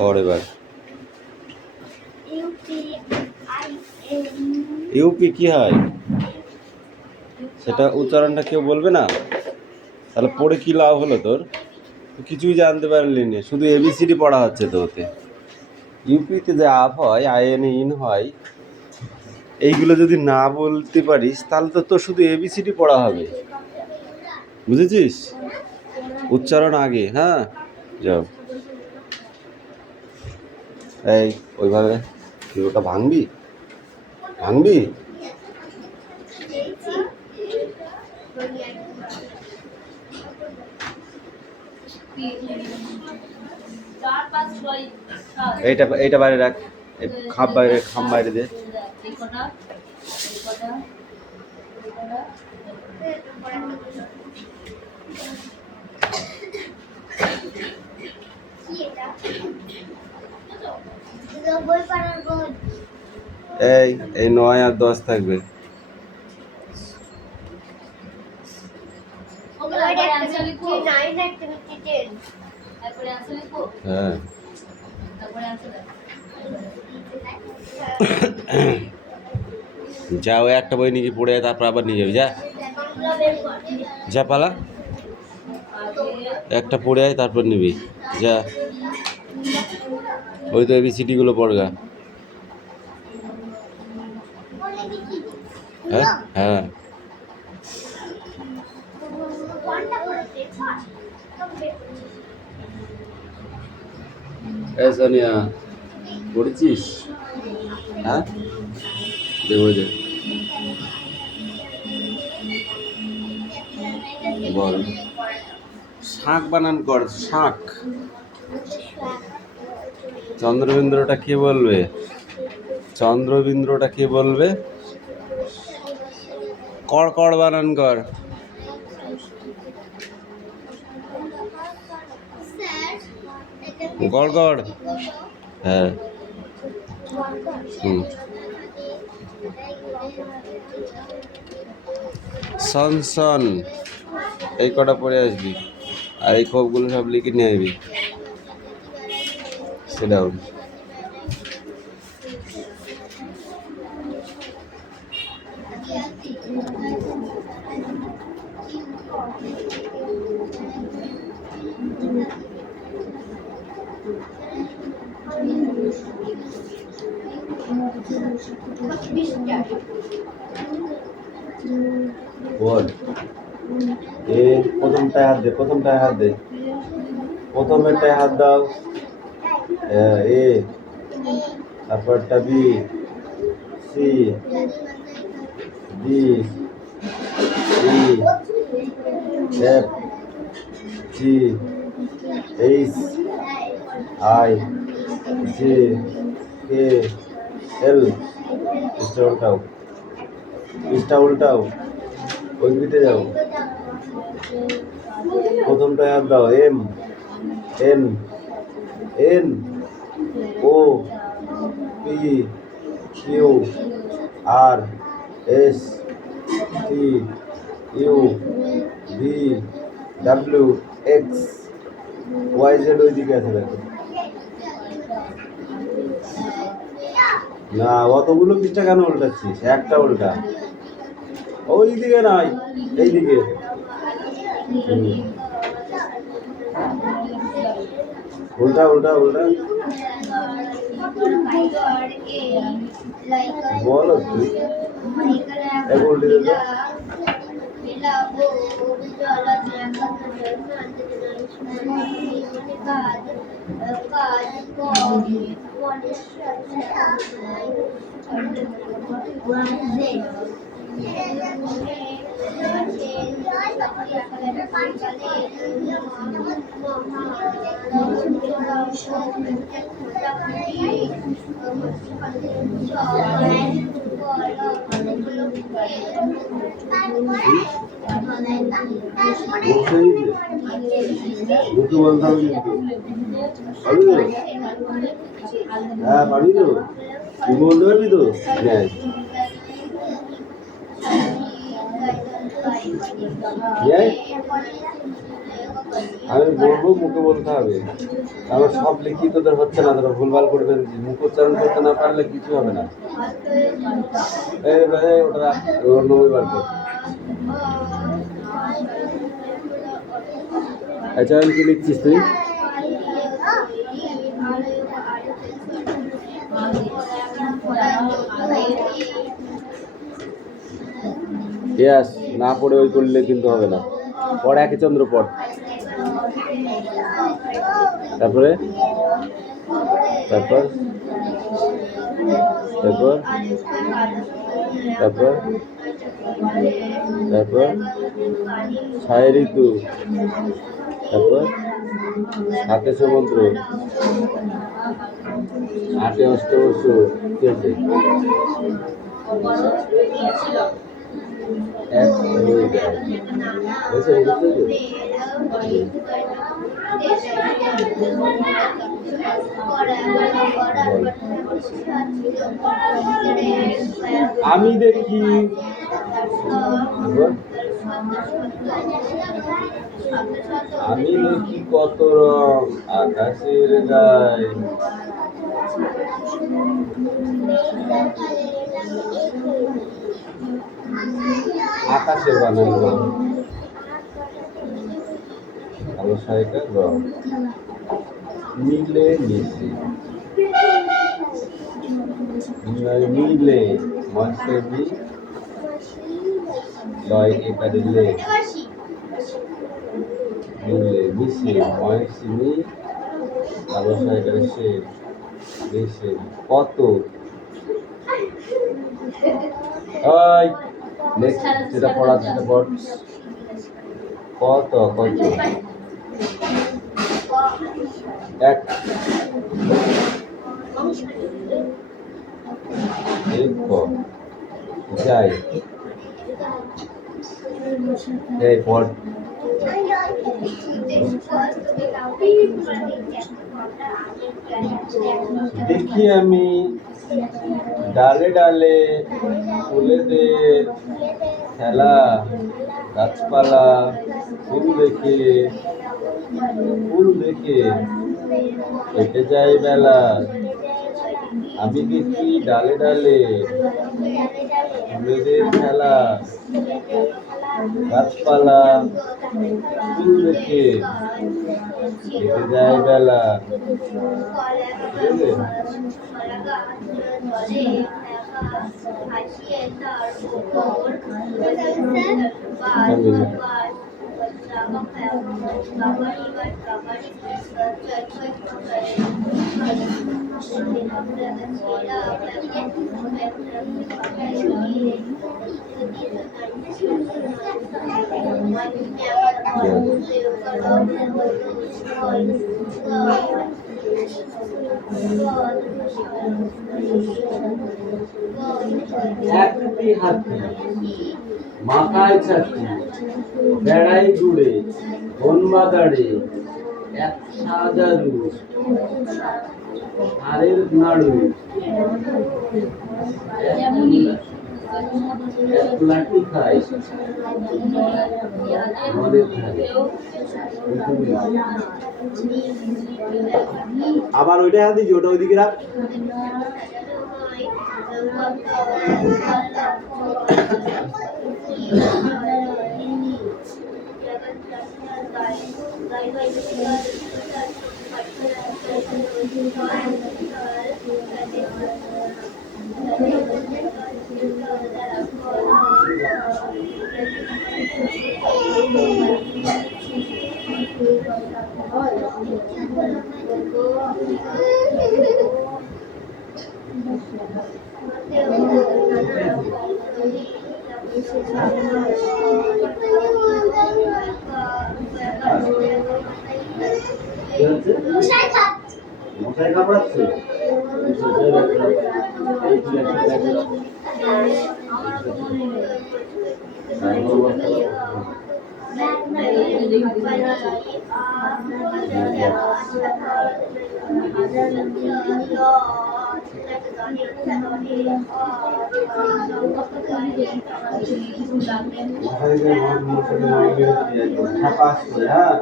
পর এবার ইউপি কি হয় সেটা উচ্চারণটা কেউ বলবে না? তাহলে পড়ে কি লাভ হলো তোর? কিছুই জানতে পারলি না, শুধু এবিসিডি পড়া হচ্ছে তো ওতে। ইউপিতে যে আপ হয়, আইএন ইন হয়, এইগুলো যদি না বলতে পারিস তাহলে তো তোর শুধু এবিসিডি পড়া হবে, বুঝেছিস? উচ্চারণ আগে। হ্যাঁ, যাও। এই ওইভাবে তুই ওটা ভাঙবি ভাঙবি এইটা এইটা বাইরে রাখ, খাম বাইরে দে। এই 9 আর 10 থাকবে। হ্যাঁ, যাও একটা বই নিজে পড়ে তারপর আবার নিয়ে যাবি। যা যা পালা, একটা পড়ে আয় তারপর নিবি। যা, ওই তো এবিসিডি গুলো পড়গা। হ্যাঁ হ্যাঁ, সোনিয়া পড়েছিস? হ্যাঁ, দেবো যে বল। শাক বানান কর, শাক। চন্দ্রবিন্দুটা কে বলবে? চন্দ্রবিন্দুটা কে বলবে? কড় বানান কর। গড়। হ্যাঁ, সন এই কটা পড়ে আসবি, আর এই খবগুলো সব লিখে নিয়ে আসবি। সেটাও বল। প্রথমটায় হাত দে, প্রথমেরটায় হাত দাও। এ, তারপরটা B, C, D, E, F, G, H, I, J, K, L. পৃষ্ঠা উল্টাও, ওই দিকে যাও। প্রথমটায় হাত দাও। M, N, O, P, Q, R, S, T, U, V, W, X, Y, Z. ওই দিকে আছে দেখো। না, অতগুলো পৃষ্ঠা কেন উল্টাচ্ছিস? একটা উল্টা, ওই দিকে নয়, এই দিকে। উল্টা বলো তুই, এক উল্টে দে তো। মুখে বলতে হবে কিন্তু। হ্যাঁ, পারবি তো, তুই বলতে পারবি তো। হ্যাঁ, আমি বলবো, মুখে বলতে হবে। আমার সব লিখি তোদের হচ্ছে না, তোরা ভুলভাল করবেন, মুখ উচ্চারণ করতে না পারলে কিছু হবে না। এই ভাই ওটা বার কর। আচ্ছা কি লিখছিস তুই? ইয়াস, না পড়ে ওই করলে কিন্তু হবে না। পড় একে চন্দ্র পড়। তারপরে তারপর তারপর তারপর তারপর 6 ঋতু, তারপর 7 সমুদ্র, 8 অষ্টবর্ষ। কি আছে? এক হয়ে যায়। হয়েছে? আমি দেখি আমি দেখি কত রং আকাশের গায়ে। আকাশে বানানো কালো শাড়িটার রং মিলে মিশে, মিলে মনসবি লয় একারিলে, মিলে মিশে ময়সিমি কালো শাড়িটার সে মিশে কত। ওই নেক্সট যেটা পড়া সেটা পড়। কত কত এক যাই। এই পড়। দেখি আমি ডালে ডালে ফুলেদের খেলা, গাছপালা ফুল দেখে কেটে যায় বেলা। আমি দেখি ডালে ডালে ফুলেদের খেলা, গাছপালা ফুল দেখে কেটে যায় বেলা। একটি হাতি মাথায় ছাতি বেড়াই জুড়ে বনবাগাড়ে, এক সাজারু হাড়ের নাড়ু, এক লাঠি খাই মনের ধারে। আবার ওইটা হাত দিচ্ছি, ওটা ওইদিকে রাখ। মশাই কামড়াচ্ছে। হ্যাঁ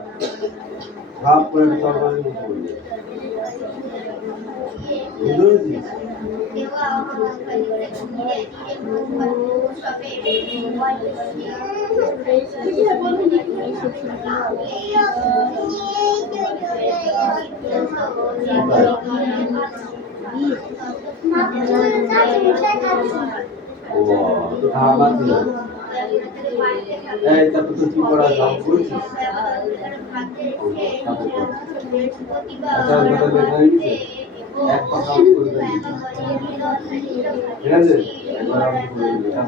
ভাব করে তরবারি মুখে বললে বুঝতে পেরেছিস? ও তো ধারণা ছিল এই তারপর তো কি করা জব করেছিস আচ্ছা কথা লেখা হয়ে গেছে এক কথা আমি করে দেবো ঠিক আছে একবার আমি করে দেবো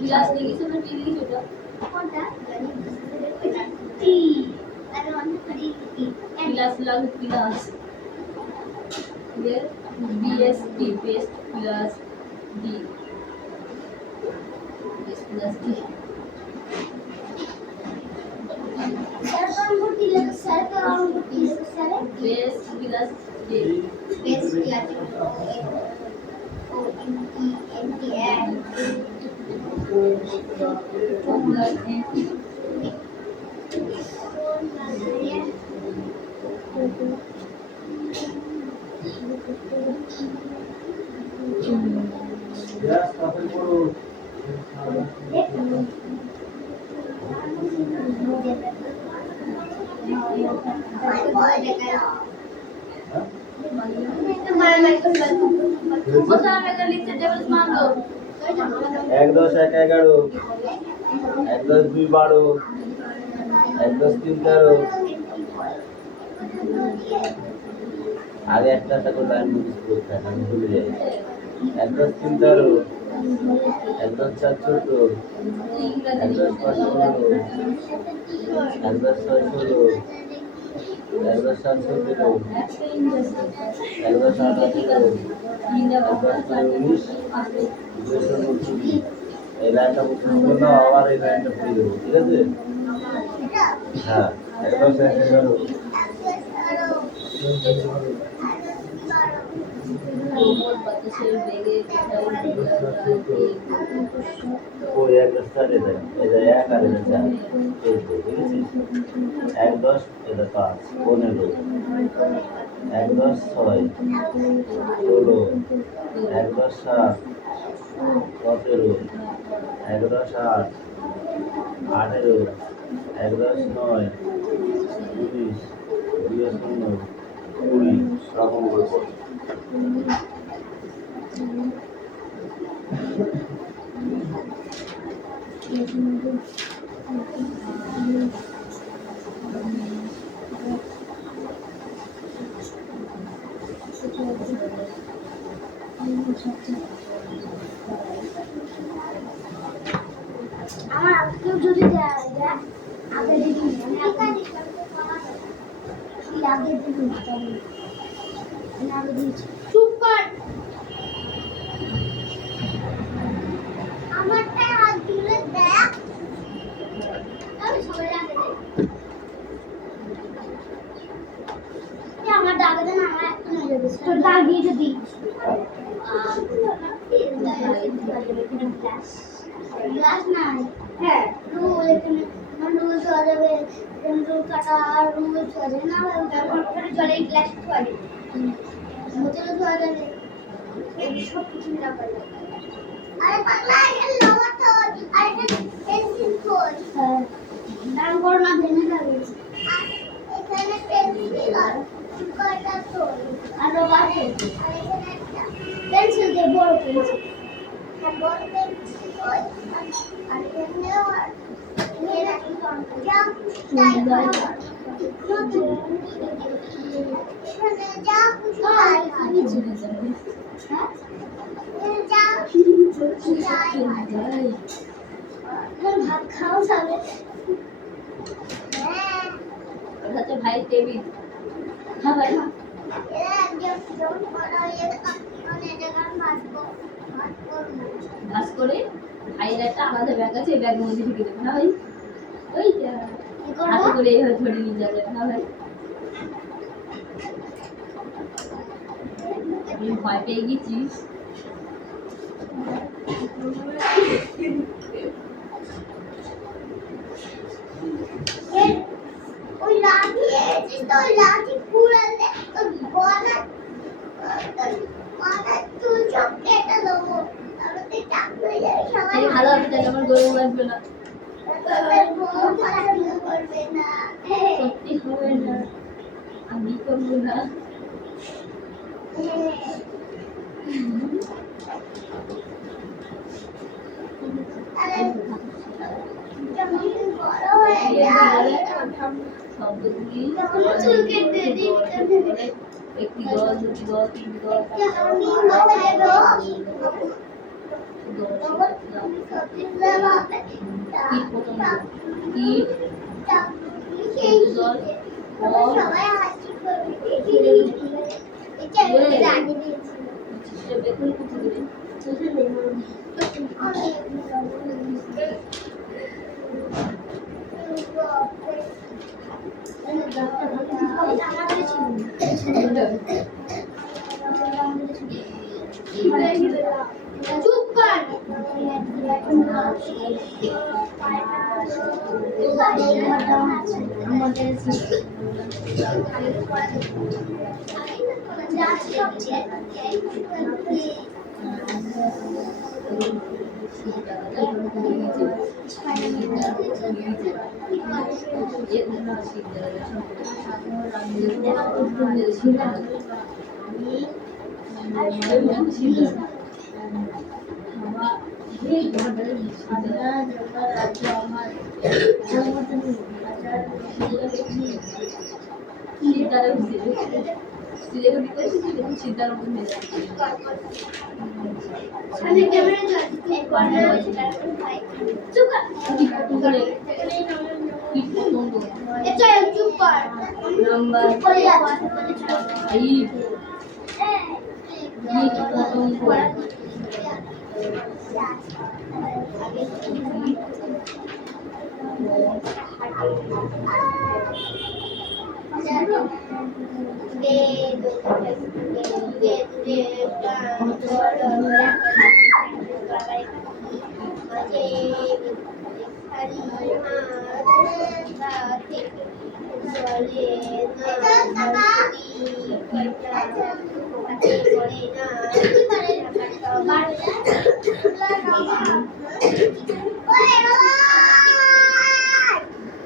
गिलास नहीं किसी में पी ली छोटा गिलास लग गिलास ये BSD बेस्ट गिलास D बेस्ट गिलास D बेस्ट गिलास D এক দশ এক এগারো এক দশ দুই বারো এক দশ তিন তেরো আগে একটা করে লাইন মুখস্থ করতে হয় আমি ভুলে যাই এক দশ তিন তেরো এক দশ চার চোদ্দ এক দশ পাঁচ পনেরো এক দশ ছয় ষোলো এক দশ সাত সতেরো এক দশ আট আঠেরো এক দশ নয় 19 এই লাইনটা মুখস্থ করলে আবার এই লাইনটা পড়ে দেবো ঠিক আছে হ্যাঁ এক দশ এক এগারো ওই এক দশ চার এটা এক আর এটা চার বুঝেছিস এক দশ এটা 5 15 এক দশ 6 16 এক দশ 7 17 এক দশ 8 18 এক দশ 9 19 2 0 20 রকম করে পড় আগে দিন আগে দিয়েছি চুপ কর আমারটা হাত তুলে দেখ আমি সবাই আগে দে আমার দাগে দেন আমার একটা নিয়ে যাবে তোর দাগ দিয়ে যদি গ্লাস নাই হ্যাঁ রুল এখানে রুল ছোঁয়া যাবে রুল কাটা রুল ছোঁয়া যাবে না ব্যবহার করে জলে গ্লাস ছোঁয়া যাবে বোতলে ছোঁয়া যাবে সব কিছু মিলা করে আরে পাগলা এটা লওয়া তো আর এটা পেন্সিল কোড হ্যাঁ দাম করো না ভেঙে যাবে এখানে পেন্সিল আর কাটা তো আর রবার আছে আর এখানে একটা পেন্সিল দিয়ে বড় পেন্সিল হ্যাঁ বড় পেন্সিল আর এখানে আর মেরা কি যা তাই এখানে যা কিছু তাই হ্যাঁ যা ভাত খাও যাবে হ্যাঁ হচ্ছে ভাই টেবিল হ্যাঁ ভাই ভাস করে ভাইয়ের একটা আলাদা ব্যাগ আছে এই ব্যাগের মধ্যে ঢুকে দেবে না ভাই ওই হাতে করে এইভাবে ধরে নিয়ে যাবে না ভাই আমি ভয় পেয়ে গেছিস ওই লাঠি এসে তো লাঠি পুরালে তো বলা মাথা চুল সব কেটে দেবো আমাদের চাপ হয়ে যাবে সবাই ভালো হবে তাহলে আমার গরম লাগবে না করবে না সত্যি হবে না আমি করবো না বড় হয়ে যায় শব্দগুলি চুল কেটে দিই একটি দল দুটি দল তিনটি দল আমি কোথায় গো কীট পতঙ্গ কীট দল সবাই হাসি করবে এটা রাখি দিয়েছি বেতন কোথায় দেবে চুপ কর আমি ক্যামেরা চালাচ্ছি এক কর্নার চুপ কর এটা চুপ কর নাম্বার করে যা 5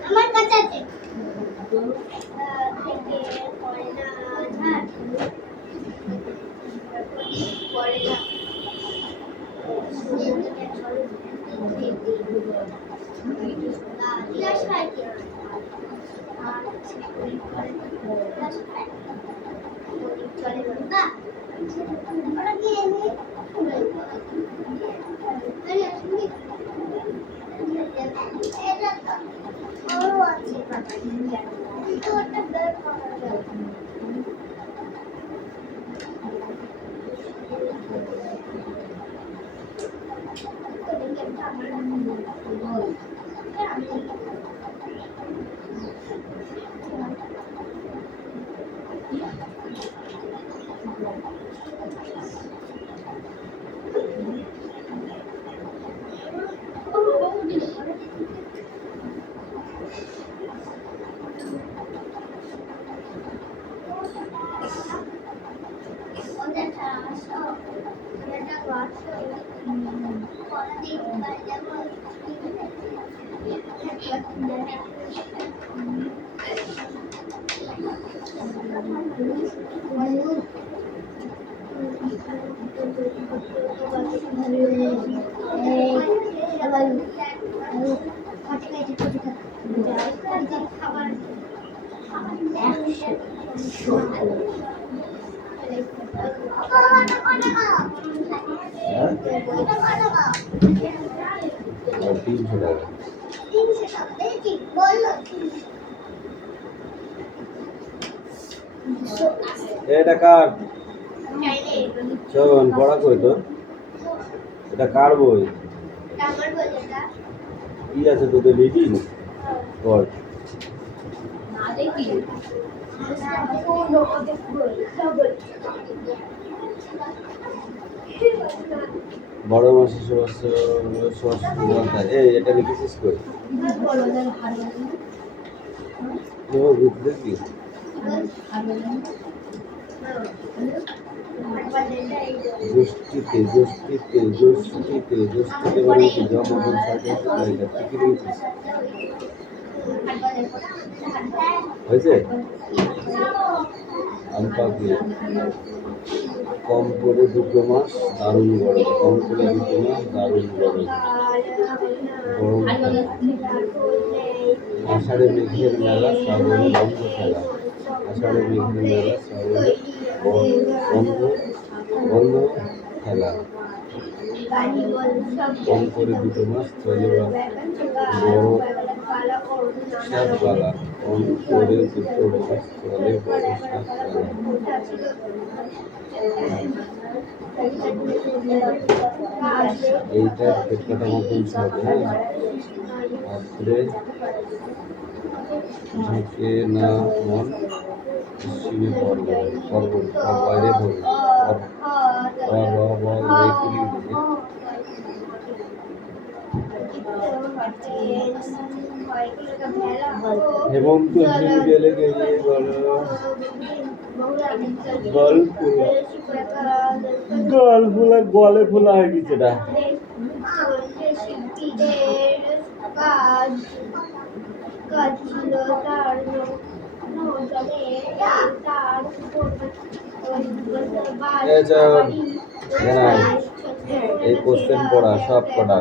আমার কাছে আছে এটা তো হ্যাঁ 300 টাকা। এটা কার চল পড়া কই তোর? এটা কার বই? কি আছে তোদের লিখি পড়। না দেখি বড় মাসি এই এটা লিখেছিস কই? দেখি গোষ্ঠীতে মানে কি জন্মদিন সার্টিফিকেট কি লিখেছিস? হয়েছে? আমপাকি কম করে 2 মাস দারুণ গরম, কম করে 2 মাস দারুণ গরম, গরম আষাঢ়ে মেঘের মেলা শ্রাবণে বন্ধ খেলা, আষাঢ়ে মেঘের মেলা শ্রাবণে বন্ধ বন্ধ খেলা, কম করে 2 মাস চলে বড় সাতবেলা, কম করে 2 মাস চলে বড় সাতবেলা। এইটা পেটকাটা মতন সব, হ্যাঁ রাত্রে ঝুঁকে না মন পশ্চিমে পর্বত বাইরে পড়বে হেমন্ত গেলে গেলে গল ফুলা গলে ফুলা হয়ে গেছে এটা। এই কোশ্চেন পড়া সব কটা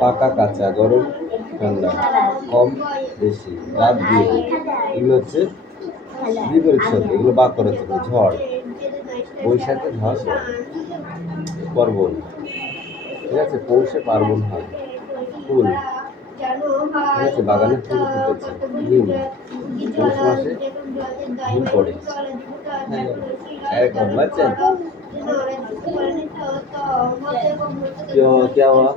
পাকা কাঁচা, গরম ঠান্ডা, কম বেশি, রাত দিয়ে, এগুলো হচ্ছে বিপরীত শব্দ, এগুলো বাক্য রচনা। ঝড়, বৈশাখে ঝড়, পার্বণ, ঠিক আছে, পৌষে পার্বণ হয়, ফুল, ঠিক আছে, বাগানে ফুল ফুটেছে, হিম, পৌষ মাসে হিম পড়ে, একদম বাচ্চা क्या हुआ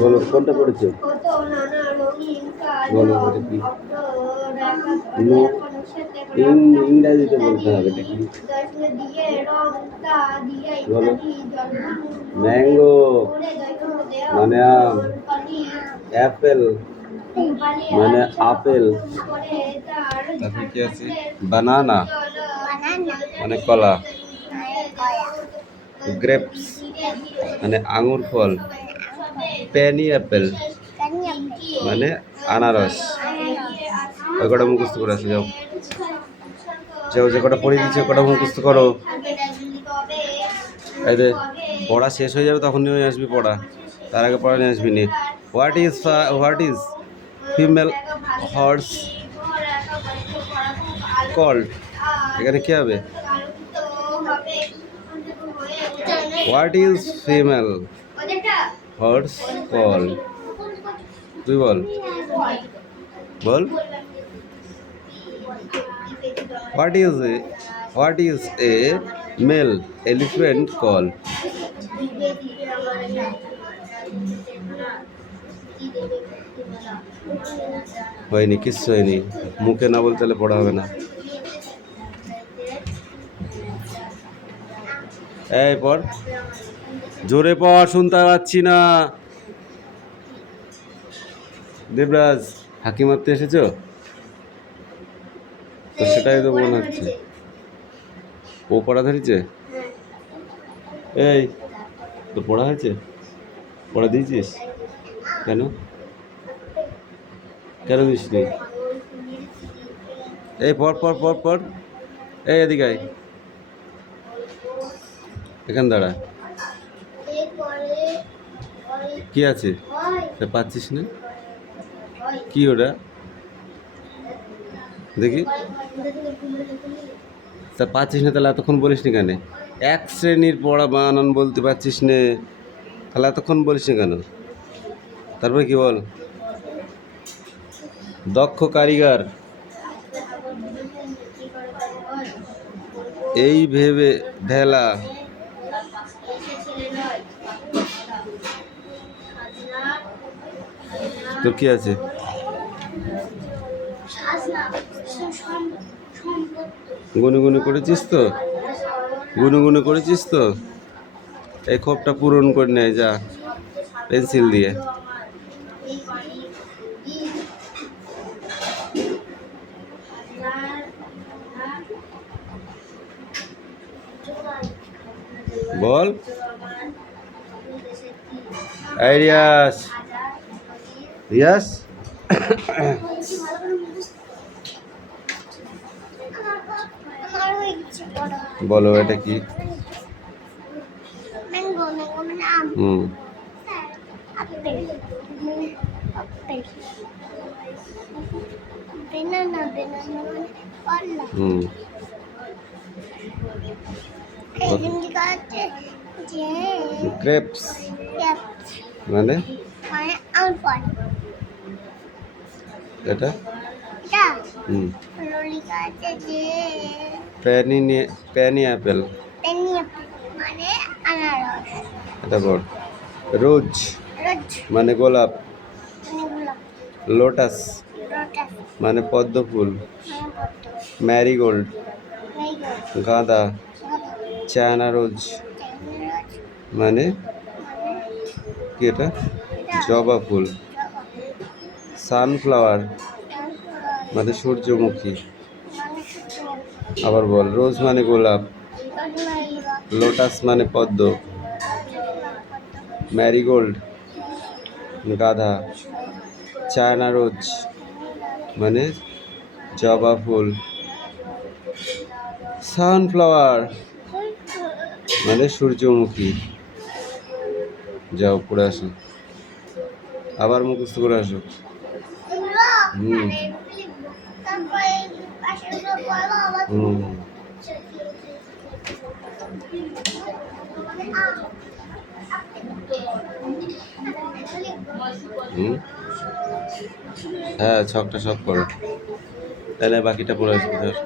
बोलो কোনটা পড়েছো বলো এটা কি নো ইংরেজিতে বলতে হবে নাকি বলো ম্যাঙ্গো মানে আম অ্যাপেল মানে আপেল তারপর কি আছে বানানা মানে কলা গ্রেপস মানে আঙুর ফল পেনি অ্যাপেল মানে আনারস ওই কটা মুখস্থ করে আসো যাও যাও যে কটা পড়ে দিচ্ছে কটা মুখস্থ করো এই যে পড়া শেষ হয়ে যাবে তখন নিয়ে আসবি পড়া তার আগে পড়া নিয়ে আসবি নি what is female horse called এখানে কি হবে what is female horse call, তুই বল বল। What is a male elephant call? হয়নি, কিচ্ছু হয়নি। মুখে না বলতে হলে পড়া হবে না। এই পড়, জোরে পড়, শুনতে পাচ্ছি না। দেবরাজ, হাঁকি মারতে এসেছো? তো সেটাই তো মনে হচ্ছে। ও পড়া ধরেছে? এই তো পড়া হয়েছে? পড়া দিয়েছিস? কেন কেন দিসনি? এই পড় পড় পড় পড়। এই এদিকে আয়, এখানে দাঁড়া। কি আছে? তা পাচ্ছিস না? কি ওটা দেখি? তা পাচ্ছিস না তাহলে এতক্ষণ বলিস নি কেন? এক শ্রেণীর পড়া বানান বলতে পারছিস নে, তাহলে এতক্ষণ বলিস না কেন? তারপরে কি বল? দক্ষ কারিগর এই ভেবে ভেলা। তোর কি আছে? গুনগুনি করেছিস তো? গুনগুনি করেছিস তো? এই খোপটা পূরণ করে নেয় যা, পেন্সিল দিয়ে। বল। এই রিয়াস, রিয়াস বলো এটা কি? হুম হুম গ্রেপস মানে এটা? হুম প্যানি অ্যাপেল, এটা বল। রোজ মানে গোলাপ, লোটাস মানে পদ্ম ফুল, ম্যারিগোল্ড গাঁদা, চায়না রোজ মানে কি এটা? জবা ফুল, সানফ্লাওয়ার মানে সূর্যমুখী। আবার বল। রোজ মানে গোলাপ, লোটাস মানে পদ্ম, ম্যারিগোল্ড গাঁদা, চায়না রোজ মানে জবা ফুল, সানফ্লাওয়ার মানে সূর্যমুখী। যাও পড়ে আসো, আবার মুখস্থ করে আসো। হুম হুম হুম হ্যাঁ, ছকটা সব করো, তাহলে বাকিটা পড়ে আসবে। ধর,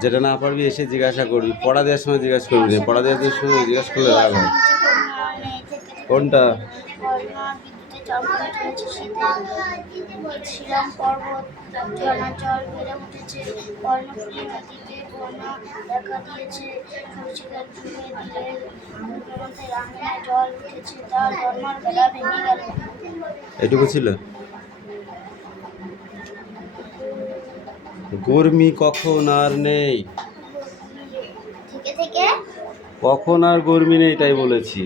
যেটা না পারবি এসে জিজ্ঞাসা করবি, পড়া দেওয়ার সময় জিজ্ঞাসা করবি না, পড়া দেওয়ার সময় জিজ্ঞাসা করলে রাগ হয়। কোনটা? শ্রীরাম পর্বত জলাচল বেড়ে উঠেছে, কর্ণফুলী নদীতে বন্যা দেখা দিয়েছে, সূর্যিকার ডুবে দিলে মধ্যে রাঙায় জল উঠেছে, তার ধর্মার বেলা ভেঙে গেল। এটুকু ছিল? গরমি কখন আর নেই, থেকে থেকে কখন আর গরমি নেই তাই বলেছি।